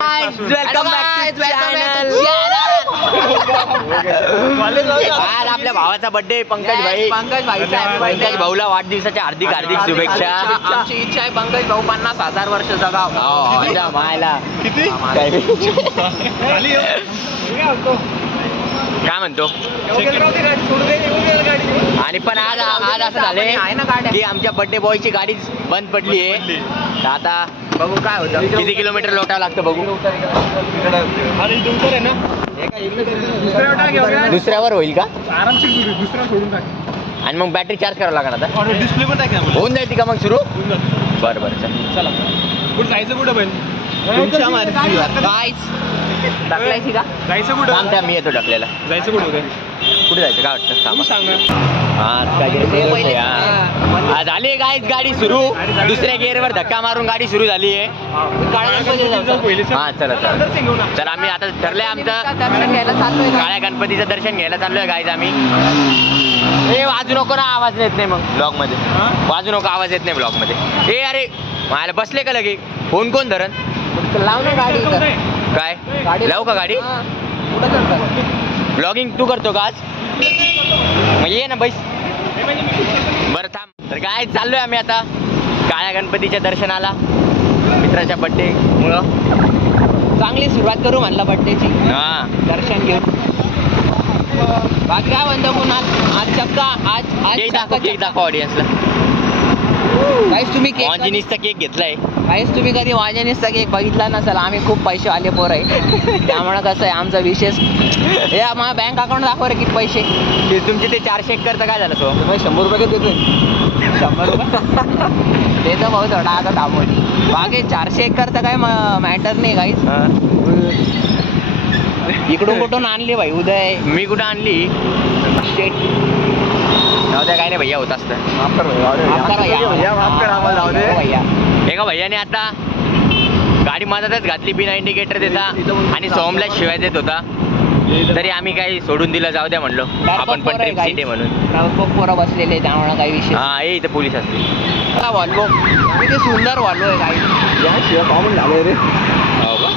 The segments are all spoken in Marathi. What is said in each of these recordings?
वेलकम बॅक आज आपल्या भावाचा बर्थडे पंकज भाऊला वाढदिवसाच्या हार्दिक हार्दिक शुभेच्छा. आमची इच्छा आहे पंकज भाऊ 50,000 वर्ष जगाव. मायला किती काय म्हणतो. आणि पण आज असं झालंय की आमच्या बर्थडे बॉयची गाडीच बंद पडली आहे. आता बघू काय होतं, किती किलोमीटर लोटावं लागतं बघू. दुसऱ्यावर होईल का आणि मग बॅटरी चार्ज करावं लागणार आता. डिस्प्ले पण टाकणार होऊन जाईल का मग सुरू. बरं बरं चला कुठं जायचं कुठं पण टाकलायची का जायचं कुठं थांबत्या मी येतो टाकलेला. जायचं कुठं होतं कुठे जायचं काय वाटतं सांग. सांग झाली गाईच गाडी सुरू. दुसऱ्या गिअरवर धक्का मारून गाडी सुरू झाली आहे. हा चला चला चला आम्ही आता ठरलंय आमचं दर्शन घ्यायला चाललोय. काळ्या गणपतीचं दर्शन घ्यायला चाललोय गाईज आम्ही. हे वाजू नको ना, आवाज येत नाही मग ब्लॉग मध्ये. वाजू नको, आवाज येत नाही ब्लॉग मध्ये. ए अरे मला बसले का लगे फोन कोण धरण. लाव ना गाडी काय लावू का गाडी. ब्लॉगिंग तू करतो का आज. मग ये ना बैस. बरं थांब. तर काय चाललोय आम्ही आता काळ्या गणपतीच्या दर्शनाला. मित्राच्या बर्थडे मुळे चांगली सुरुवात करू म्हणला बर्थडेची. हा दर्शन घेऊन बाकी काय म्हणतो पुन्हा. आज चक्का आज केक दाखव ऑडियन्सला. काहीच तुम्ही वांजिनीसचा केक घेतलाय. काहीच तुम्ही कधी वांजनीचा केक बघितला नसेल. आम्ही खूप पैसे आले पोर आहे त्यामुळे कसं आहे आमचा विशेष. हे माझा बँक अकाउंट दाखव रे किती पैसे. तुमचे ते 400 एकरचं काय झालं तो. 100 रुपये देतोय. 100 रुपये देतो भाऊ थोडा आता दाबवली. बाकी 400 एकरचं काय मॅटर नाही काहीच. इकडून कुठून आणली भाई उदय. मी कुठं आणली. जाऊद्या काय नाही भैया होत असतं. एका भैयाने आता गाडी मधातच घातली बिना इंडिकेटर देता आणि सोमला शिवाय देत होता. तरी आम्ही काही सोडून दिलं. जाऊ द्या म्हणलो आपण पण ट्रिप सीट आहे म्हणून. पोरं बसलेले त्यामुळे काही विषय. हा ये इथं पोलीस असतील. वॉल्वो किती सुंदर वॉल्वो आहे काही. झालं रे. हो का.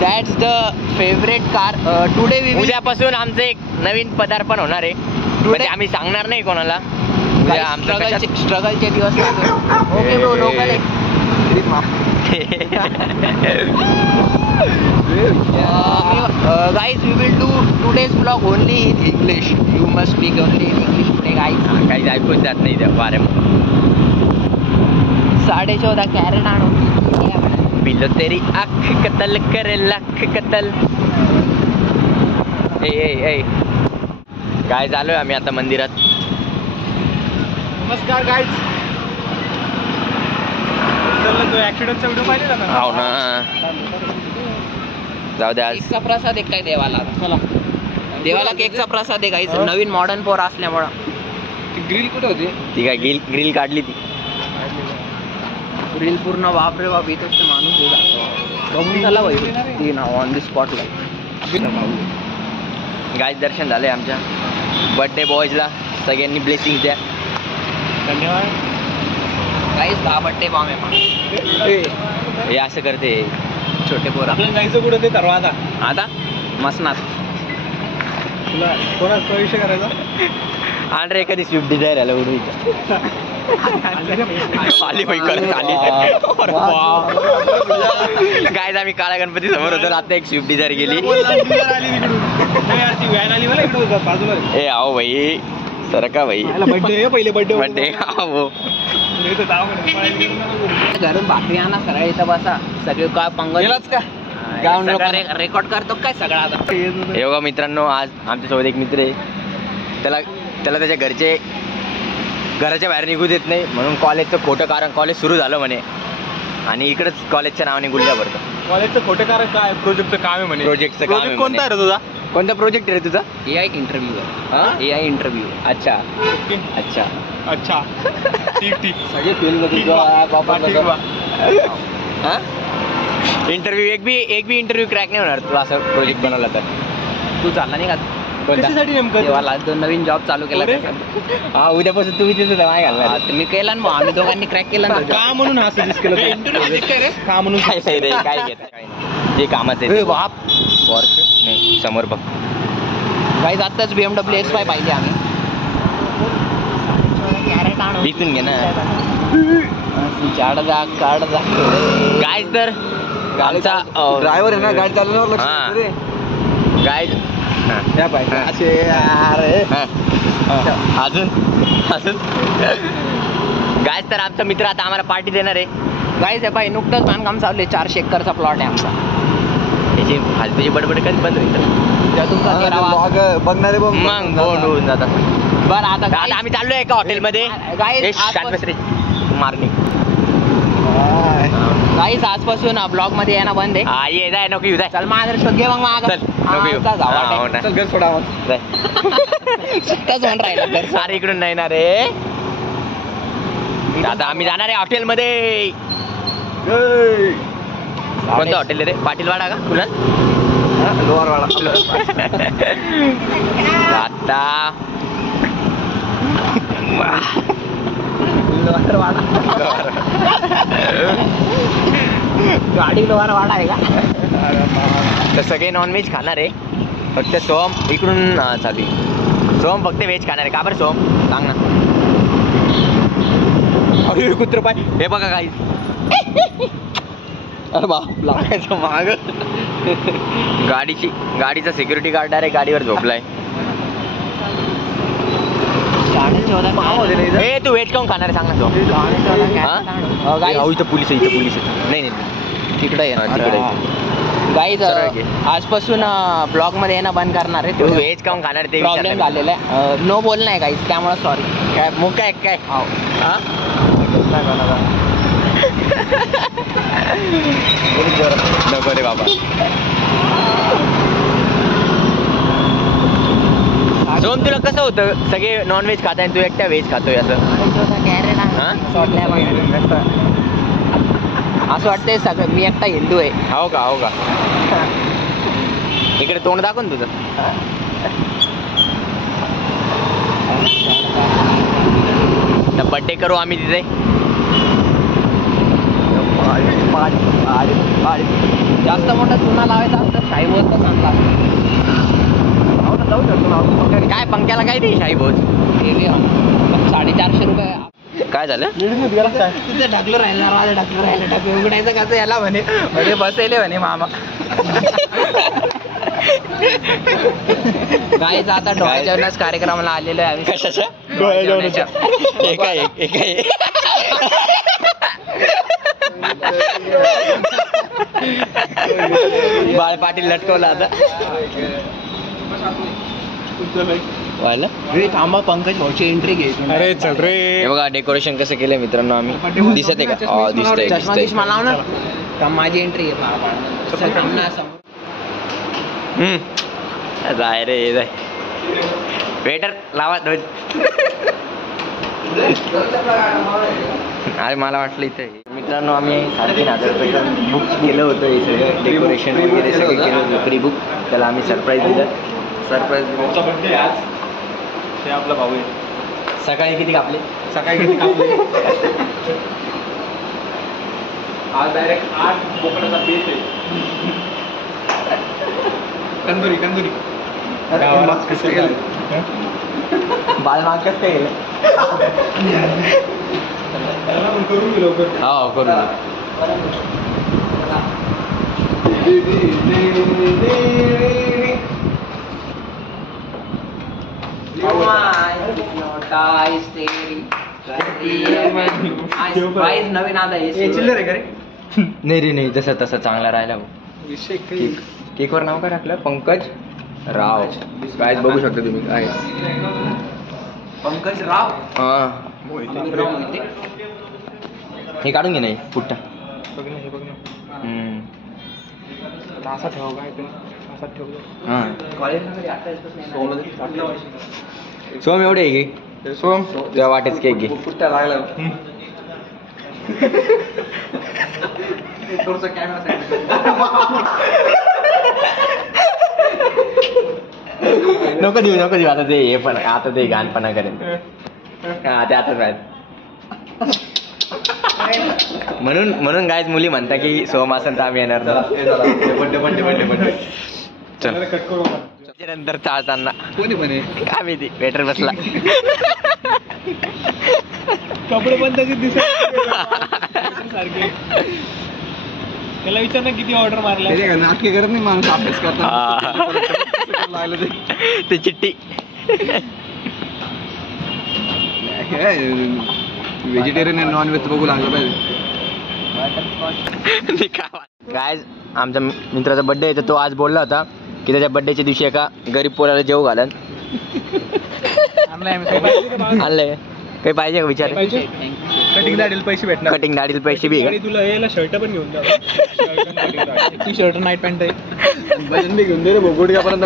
That's the favourite car. Today उद्यापासून आमचं एक नवीन पदार्पण होणार आहे. म्हणजे आम्ही सांगणार नाही कोणाला. स्ट्रगलचे दिवस. Okay bro local guys we will do today's vlog only in English. You must speak only in English today guys. काही ऐकूच जात नाही त्या वाऱ्या. 14.5 कॅरेट आणून पिलो तेरी आँख कतल करे लाख कतल. ए काय झालोय आम्ही आता मंदिरात. नमस्कार गाईज. ऍक्सिडेंटचा व्हिडिओ पाहिजे ना. हो ना. जाऊ द्या आज केकचा प्रसाद आहे काय देवाला. चला देवाला केकचा प्रसाद आहे काही. नवीन मॉडर्न पोर असल्यामुळं. ग्रिल कुठे होती. ती काय ग्रिल काढली ती. ग्रिल पूर्ण बाप रे बाप. इथंच ते माणूस बघून झाला भाई ती नाव ऑन दी स्पॉटला. गाईच दर्शन झालंय आमच्या बर्थडे बॉयजला. सगळ्यांनी ब्लेसिंग द्या. धन्यवाद. काहीच बर्थडे बॉम्ब आहे. हे असं करते छोटे पोर. आपल्याला जायचं कुठं ते ठरवा आता. आता मसनात तुला कोणाचा विषय करायचा. आणि रे एखादी स्विफ्ट डिझायर आला उडवायचं. आली काय आम्ही काळ्या गणपती समोर होतो. आता एक स्विफ्ट डिझायर गेली. ए आओ भाई सरका भाई. पहिले बर्थडे आओ. घरून भाकरी आणा सगळ्या इथं बसा. सगळे काय पंगत का रेकॉर्ड करतो काय सगळा आता. हे बघा मित्रांनो, आज आमच्यासोबत एक मित्र आहे. त्याला त्याच्या घराच्या बाहेर निघू देत नाही म्हणून कॉलेजचं खोटं कारण. कॉलेज सुरू झालं म्हणे आणि इकडेच कॉलेजच्या नावाने गुल्ल्या भरतो. कॉलेजचं खोटं कारण काय. प्रोजेक्टचं काम आहे म्हणे. प्रोजेक्टचं काम कोणता आहे तुझा. कोणता प्रोजेक्ट रे तुझा. AI interview. AI interview. अच्छा अच्छा अच्छा ठीक सगळे फील्ड इंटरव्ह्यू एक बी इंटरव्ह्यू क्रॅक नाही होणार तू असं प्रोजेक्ट बनवला तर. तू चालला नाही का. कशासाठी नेमकं देवाला तो नवीन जॉब चालू केला अरे. त्याचा. हा उद्यापासून तुम्ही तिथे माय हा, घालणार तुम्ही केला ना भाऊ, आम्ही दोघांनी क्रॅक केला ना तो job. का म्हणून असं दिस केलं का म्हणून काय नाही रे काय घेत काय नाही जे कामाचं आहे ए ते. बाप Porsche? नाही, समोर बघ गाईज आत्ताच BMW X5 पाहिजे आम्ही. इथून घे ना काढ जा काय तर आमचा ड्रायव्हर आहे ना गाडी चालवण्यावर हा. लक्ष दे रे. काय त्या पाहिजे हा. असे अरे अजून अजून काय तर आमचा मित्र आता आम्हाला पार्टी देणार आहे. गाईज हे पाय नुकतंच बांधकाम चालू आहे. 4 एकरचा प्लॉट आहे आमचा. त्याची फालतूची बडबड कधी बंद होईल त्या तुमचा 13 वाजता. ब्लॉग बघणारे बघ मग बोंड होऊन जातात. बरं आता आता आम्ही चाललोय एका हॉटेलमध्ये गाईज मारणी गाईज आजपासून ब्लॉग मध्ये येणं बंद आहे. हा ये जाय नको येऊ जाय चल माझ्या शोध घे मग माग चल नको येऊ हा, हो ना. चल घर सोडा मग. जाय. होऊन राहिलं घर. अरे इकडून नाही ना रे आता आम्ही जाणार आहे हॉटेलमध्ये. कोणतं हॉटेल रे पाटीलवाडा का तुला लोहारवाडा आता गाडी लोहार वाडा आहे का? तर सगळे नॉनव्हेज खाणार आहे. फक्त सोम इकडून चालू आहे. सोम फक्त व्हेज खाणार आहे. का बरं सोम सांग ना. अरे कुत्र पाय हे बघा काही अरे बाप लागायचं माग गाडीचा सिक्युरिटी गार्ड डायरेक्ट गाडीवर झोपलाय. ए तू व्हेज खाऊन खाणार आहे सांग ना सोम. इथं पोलीस आहे नाही नाही तिकडे हा, तिकडे आहे. गाईज सरळ घे. आजपासून ब्लॉग मध्ये येणं बंद करणार तू आहे. व्हेज खाऊन खाणार आहे ते प्रॉब्लेम विचारलं. झालेला आहे. नो बोलणं आहे गाईज त्यामुळे सॉरी. काय मग काय हा? नको रे बाबा. सोम तुला कसं होतं सगळे नॉनव्हेज खाताय आणि तू एकट्या व्हेज खातोय असं हा? असं वाटतंय सगळं मी एकटा हिंदू आहे. हो का इकडे तोंड दाखव ना तुझं. तर बड्डे करू आम्ही तिथे. जास्त मोठा चुना लावायचा असतं शाही बोलतो सांगला. काय पंख्याला काय ते शाही भोज 450 रुपये. काय झालं तुझं ढकलू राहिला माझं ढकलू राहिलं उघडायचं कसं याला म्हणे बसेले म्हणे मामा. काहीच आता डोळ्या जेवणाच कार्यक्रमाला आलेलो आहे आम्ही. कशाच्या डोळ्या जेवणाच्या. एका बाळ पाटील लटकवला आता वाला. थांबा पंकज भाऊची एंट्री घ्यायची. अरे चल रे हे बघा डेकोरेशन कसं केलंय मित्रांनो आम्ही. दिसत आहे का दिसतंय चष्मा दिसतंय. गिष्मा लाव ना का माझी एंट्री आहे. जाय रे जाय वेटर लावा अरे मला वाटलं इथे मित्रांनो आम्ही 3,500 रुपये बुक केलं होतं हे सगळं डेकोरेशन वगैरे सगळं केलं होतं प्री बुक. त्याला आम्ही सरप्राईज दिलं. सरप्राईज बर्थडे आज ते आपला भाऊ आहे. सकाळी किती कापले सकाळी किती कापले आज डायरेक्ट 8 बोकडाचा बेस आहे. कंदुरी गावाला कसं गेलं बाल माग कसं काय गेलं करून गेलो लवकर. हो करू नवीन आता चिल्लर आहे का रे नाही रे नाही जसं तसं चांगला राहिला भाऊ. विषय काही केकवर नाव काय टाकलं पंकज राव. काय बघू शकता तुम्ही काय पंकज राव. हा हे काढून घे नाही पुट्टा. बघ ना हे बघ ना असा ठेव काय ते असा ठेव. हा सोममध्ये सोम एवढे आहे की सोम तुझ्या वाटेच केक घे. पुट्टा लागला कॅमेरा नको देऊ आता ते हे पण आता ते घाणपणा करेन हा ते आताच आहेत म्हणून गायज मुली म्हणता की सोम असेल तर आम्ही येणार बड्डे चल नंतर चालताना कोणी म्हणे काय माहिती वेटर बसला कपडे पण तसे दिसत सारखे त्याला विचार ना किती ऑर्डर मारल्या नाटके करत नाही माणूस अभ्यास करता ते चिट्टी व्हेजिटेरियन आणि नॉन व्हेज बघू लागलं पाहिजे गायज आमच्या मित्राचा बर्थडे आहे तर तो आज बोलला होता की त्याच्या बर्थडेच्या दिवशी एका गरीब पोराला जेव घालन आणलंय काही पाहिजे का विचार कटिंग दाढीला पैसे भेटणार कटिंग दाढीला पैसे बी आहे तुला यायला शर्ट पण घेऊन जा टी शर्ट नाईट पॅन्ट आहे भजन बी घेऊन दे रे गुडघ्यापर्यंत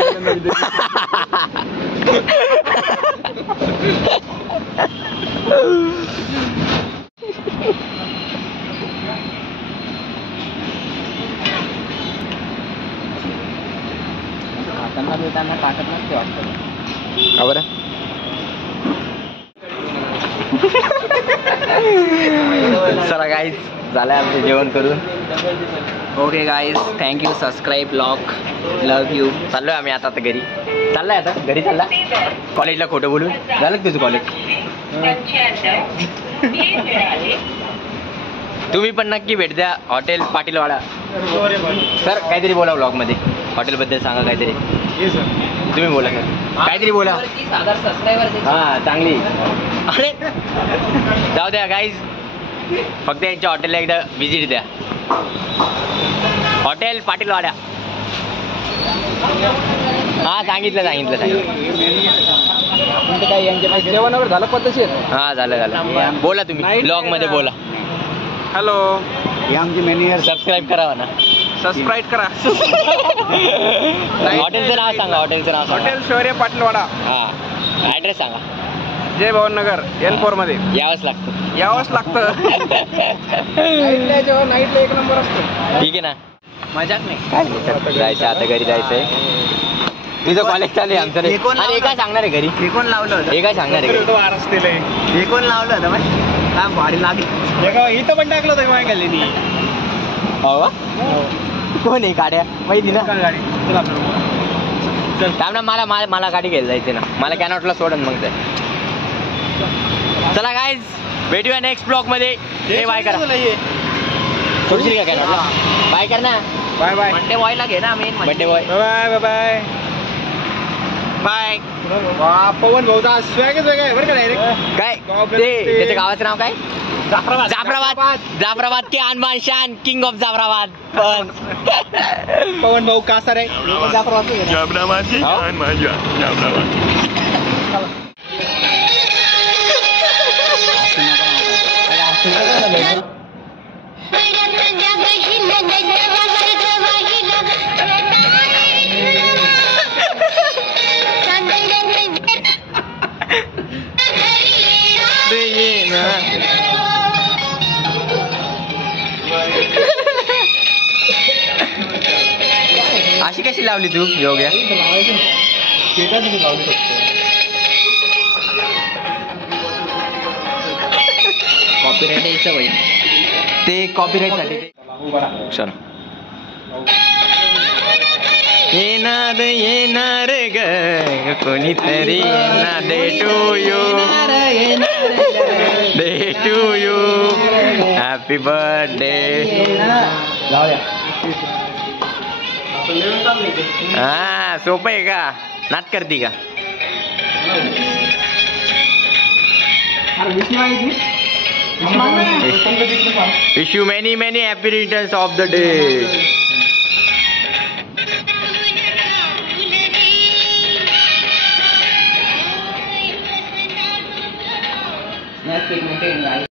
खाताना पिताना टाकत नसते वाटतं का बरं चला गाईज झालंय आमचं जेवण करून okay guys thank you subscribe lock love you चाललोय आम्ही आता घरी चाललाय आता घरी चालला कॉलेजला खोटं बोलून झालं का तुझं कॉलेज तुम्ही पण नक्की भेट द्या हॉटेल पाटीलवाडा सर काहीतरी बोला ब्लॉग मध्ये हॉटेल बद्दल सांगा काहीतरी तुम्ही बोला काहीतरी बोला हा चांगली अरे जाऊ द्या गाईज फक्त यांच्या हॉटेलला एकदा व्हिजिट द्या हॉटेल पाटीलवाडा हा सांगितलं जेवण वगैरे झालं पद्धतशीर हा झालं बोला तुम्ही ब्लॉग मध्ये बोला हॅलो हे आमची मॅनेजर सबस्क्राईब करा ना सबस्क्राईब करा हॉटेलचं नाव सांगा हॉटेल शौर्य पाटीलवाडा हा ऍड्रेस सांगा जय भवन नगर N4 मध्ये यावंच लागतं लागतं नाईटला एक नंबर असतो ठीक आहे ना मजाक नाही काय जायचं आता घरी जायचंय तुझं कॉलेज चालू आहे आमचं रे. अरे काय सांगणार आहे घरी हे कोण लावलं होतं हे काय सांगणार आहे घरी हे कोण लावलं होतं काय भारी लागली इथं पण टाकलं होतं माझ्या गल्लीनी हो का? कोण आहे गाड्या माहिती ना थांब ना मला गाडी घ्यायला जायचे ना मला कॅनॉटला सोडन मग ते चला गाईज भेटूया नेक्स्ट ब्लॉग मध्ये बाय करा सोडशील का कॅनॉटला बाय कर ना बाय बाय बड्डे बॉयला घे ना main birthday boy bye bye bye Pawan भाऊचा स्वॅगच वेगळा आहे बरं का डायरेक्ट काय ते त्याच्या गावाचं नाव काय जाफराबाद के अनमान शान किंग ऑफ जाफराबाद पवन भाऊ कासार आहे अशी कशी लावली तू योग्य कॉपीराइट यायचं भाई ते कॉपीराईट साठी चल येणार ग कोणीतरी ना डे टू यू हॅपी बर्थडे हा सोपं आहे का नाट करती का wish you many happy returns of the day next एक मिनिट